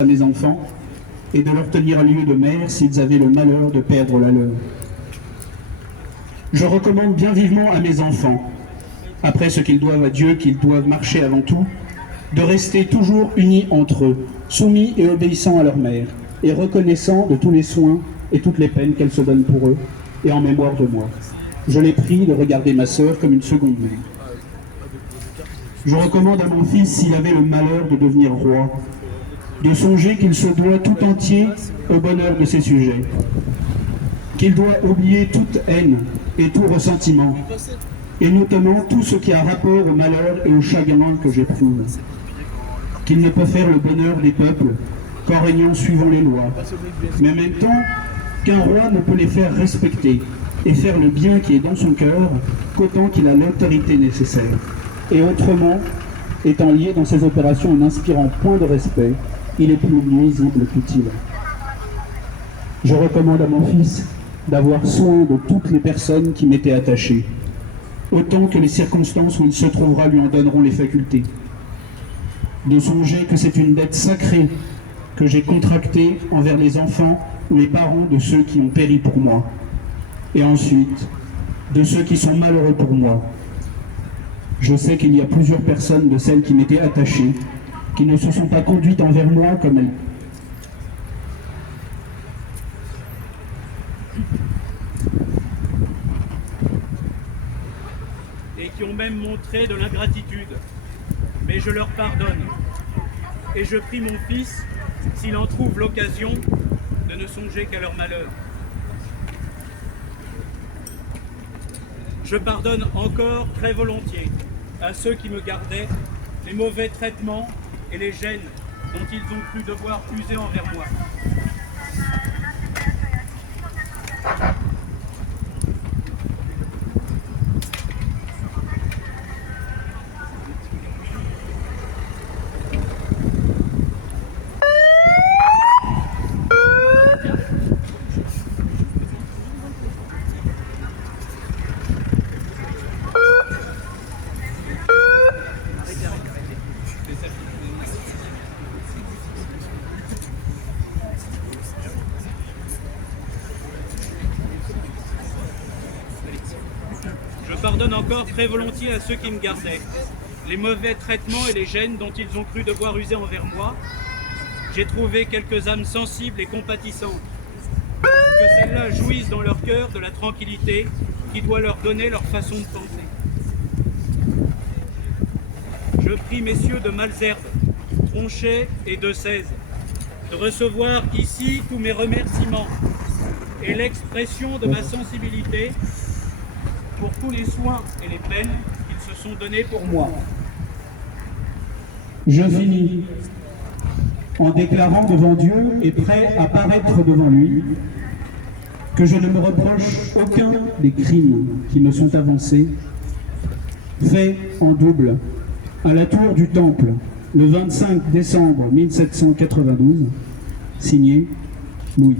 à mes enfants et de leur tenir lieu de mère s'ils avaient le malheur de perdre la leur. Je recommande bien vivement à mes enfants, après ce qu'ils doivent à Dieu, qu'ils doivent marcher avant tout, de rester toujours unis entre eux, soumis et obéissants à leur mère, et reconnaissants de tous les soins et toutes les peines qu'elle se donne pour eux, et en mémoire de moi. Je les prie de regarder ma sœur comme une seconde mère. Je recommande à mon fils, s'il avait le malheur de devenir roi, de songer qu'il se doit tout entier au bonheur de ses sujets, qu'il doit oublier toute haine et tout ressentiment, et notamment tout ce qui a rapport au malheur et au chagrin que j'éprouve, qu'il ne peut faire le bonheur des peuples qu'en régnant suivant les lois, mais en même temps qu'un roi ne peut les faire respecter et faire le bien qui est dans son cœur qu'autant qu'il a l'autorité nécessaire, et autrement, étant lié dans ses opérations en n'inspirant point de respect, il est plus nuisible qu'utile. Je recommande à mon fils d'avoir soin de toutes les personnes qui m'étaient attachées, autant que les circonstances où il se trouvera lui en donneront les facultés. De songer que c'est une dette sacrée que j'ai contractée envers les enfants ou les parents de ceux qui ont péri pour moi, et ensuite de ceux qui sont malheureux pour moi. Je sais qu'il y a plusieurs personnes de celles qui m'étaient attachées qui ne se sont pas conduites envers moi comme elles. Et qui ont même montré de l'ingratitude. Mais je leur pardonne. Et je prie mon fils, s'il en trouve l'occasion, de ne songer qu'à leur malheur. Je pardonne encore très volontiers à ceux qui me gardaient les mauvais traitements et les gênes dont ils ont cru devoir user envers moi. Je pardonne encore très volontiers à ceux qui me gardaient les mauvais traitements et les gênes dont ils ont cru devoir user envers moi. J'ai trouvé quelques âmes sensibles et compatissantes, que celles-là jouissent dans leur cœur de la tranquillité qui doit leur donner leur façon de penser. Je prie messieurs de Malesherbes, Tronchet et de Sèze de recevoir ici tous mes remerciements et l'expression de ma sensibilité pour tous les soins et les peines qu'ils se sont donnés pour moi. Je finis en déclarant devant Dieu et prêt à paraître devant lui que je ne me reproche aucun des crimes qui me sont avancés, faits en double à la tour du Temple le 25 décembre 1792, signé Louis.